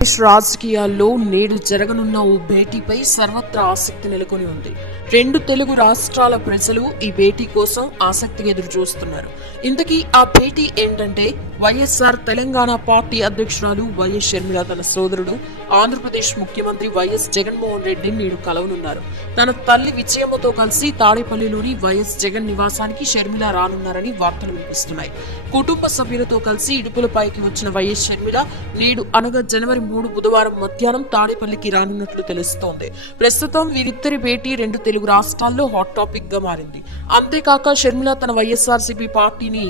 రాజకీయాల్లో నేడు జరగనున్న ఓ భేటీపై సర్వత్రా ఆసక్తి నెలకొని ఉంది. రెండు తెలుగు రాష్ట్రాల ప్రజలు ఈ భేటీ కోసం ఆసక్తిగా ఎదురు చూస్తున్నారు. ఇంతకీ ఆ భేటీ ఏంటంటే, వైఎస్ఆర్ తెలంగాణ పార్టీ అధ్యక్షురాలు వైఎస్ షర్మిల తన సోదరుడు ఆంధ్రప్రదేశ్ ముఖ్యమంత్రి వైఎస్ జగన్మోహన్ రెడ్డిని నేడు కలవనున్నారు. తన తల్లి విజయమ్మతో కలిసి తాడేపల్లిలోని వైఎస్ జగన్ నివాసానికి షర్మిల రానున్నారని వార్తలు వినిపిస్తున్నాయి. కుటుంబ సభ్యులతో కలిసి ఇడుపులపైకి వచ్చిన వైఎస్ షర్మిల నేడు అనగా జనవరి 3 బుధవారం మధ్యాహ్నం తాడేపల్లికి రానున్నట్లు తెలుస్తోంది. ప్రస్తుతం వీరిద్దరి భేటీ రెండు తెలుగు రాష్ట్రాల్లో హాట్ టాపిక్ గా మారింది. అంతేకాక షర్మిల తన వైఎస్ఆర్సీపీ పార్టీని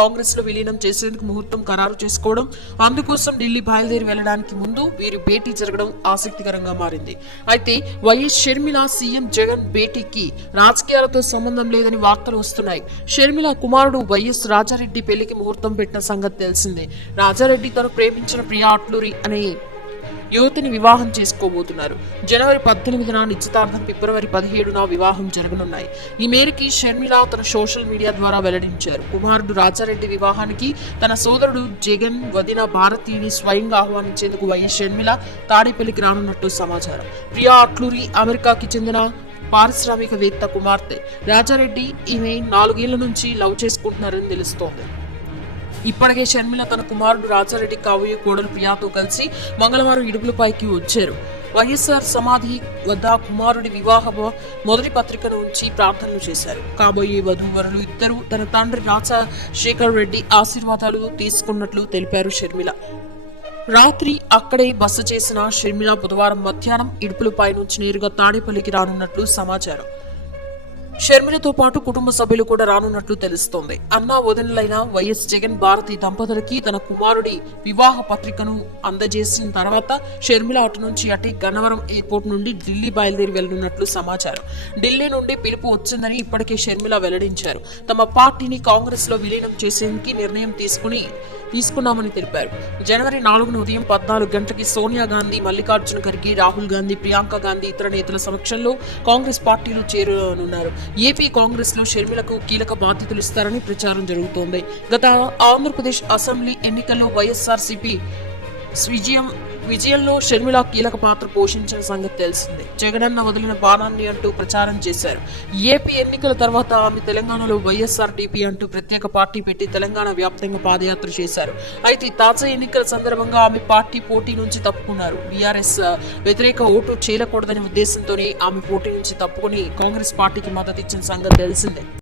కాంగ్రెస్ లో విలీనం చేసేందుకు ముహూర్తం ఖరారు చేసుకోవడం, అందుకోసం ఢిల్లీ బయలుదేరి వెళ్లడానికి ముందు వీరి భేటీ జరగడం ఆసక్తికరంగా మారింది. అయితే వైఎస్ షర్మిల సీఎం జగన్ భేటీకి రాజకీయాలతో సంబంధం లేదని వార్తలు వస్తున్నాయి. షర్మిల కుమారుడు వైఎస్ రాజారెడ్డి పెళ్లికి ముహూర్తం పెట్టిన సంగతి తెలిసిందే. రాజారెడ్డి తను ప్రేమించిన ప్రియా అట్లూరి అనే యువతిని వివాహం చేసుకోబోతున్నారు. జనవరి 18న నిశ్చితార్థం, ఫిబ్రవరి 17న వివాహం జరగనున్నాయి. ఈ మేరకు షర్మిల తన సోషల్ మీడియా ద్వారా వెల్లడించారు. కుమారుడు రాజారెడ్డి వివాహానికి తన సోదరుడు జగన్ వదిన భారతిని స్వయంగా ఆహ్వానించేందుకు వైఎస్ షర్మిల తాడేపల్లికి రానున్నట్టు సమాచారం. ప్రియా అట్లూరి అమెరికాకి చెందిన పారిశ్రామికవేత్త కుమార్తె. రాజారెడ్డి ఈమె 4 ఏళ్ల నుంచి లవ్ చేసుకుంటున్నారని తెలుస్తోంది. ఇప్పటికే షర్మిల తన కుమారుడు రాజారెడ్డి కాబోయే కోడలు ప్రియాతో కలిసి మంగళవారం ఇడుపులపైకి వచ్చారు. వైఎస్ఆర్ సమాధి వద్ద కుమారుడి వివాహ మొదటి పత్రికను ఉంచి ప్రార్థనలు చేశారు. కాబోయే వధూవరులు ఇద్దరు తన తండ్రి రాజశేఖర్ రెడ్డి ఆశీర్వాదాలు తీసుకున్నట్లు తెలిపారు షర్మిల. రాత్రి అక్కడే బస చేసిన షర్మిల బుధవారం మధ్యాహ్నం ఇడుపులపై నుంచి నేరుగా తాడేపల్లికి రానున్నట్లు సమాచారం. షర్మిలతో పాటు కుటుంబ సభ్యులు కూడా రానున్నట్లు తెలుస్తోంది. అన్నా వదినలైన వైఎస్ జగన్ భారతి దంపతులకి తన కుమారుడి వివాహ పత్రికను అందజేసిన తర్వాత షర్మిల అటు నుంచి అటే గన్నవరం ఎయిర్పోర్ట్ నుండి ఢిల్లీ బయలుదేరి వెళ్లనున్నట్లు సమాచారం. ఢిల్లీ నుండి పిలుపు వచ్చిందని ఇప్పటికే షర్మిల వెల్లడించారు. తమ పార్టీని కాంగ్రెస్ లో విలీనం చేసేందుకు నిర్ణయం తీసుకున్నామని తెలిపారు. జనవరి 4న ఉదయం 14 గంటలకి సోనియా గాంధీ, మల్లికార్జున ఖర్గే, రాహుల్ గాంధీ, ప్రియాంక గాంధీ ఇతర నేతల సమక్షంలో కాంగ్రెస్ పార్టీలో చేరనున్నారు. ఏపీ కాంగ్రెస్ లో షర్మిలకు కీలక బాధ్యతలు ఇస్తారని ప్రచారం జరుగుతోంది. గత ఆంధ్రప్రదేశ్ అసెంబ్లీ ఎన్నికల్లో వైఎస్ఆర్సీపీ విజయంలో షర్మిల కీలక పాత్ర పోషించిన సంగతి తెలిసిందే. జగనన్న వదిలిన బాణాన్ని అంటూ ప్రచారం చేశారు. ఏపీ ఎన్నికల తర్వాత ఆమె తెలంగాణలో వైఎస్ఆర్టీపీ అంటూ ప్రత్యేక పార్టీ పెట్టి తెలంగాణ వ్యాప్తంగా పాదయాత్ర చేశారు. అయితే తాజా ఎన్నికల సందర్భంగా ఆమె పార్టీ పోటీ నుంచి తప్పుకున్నారు. బీఆర్ఎస్ వ్యతిరేక ఓటు చేయకూడదనే ఉద్దేశంతోనే ఆమె పోటీ నుంచి తప్పుకుని కాంగ్రెస్ పార్టీకి మద్దతు ఇచ్చిన సంగతి తెలిసిందే.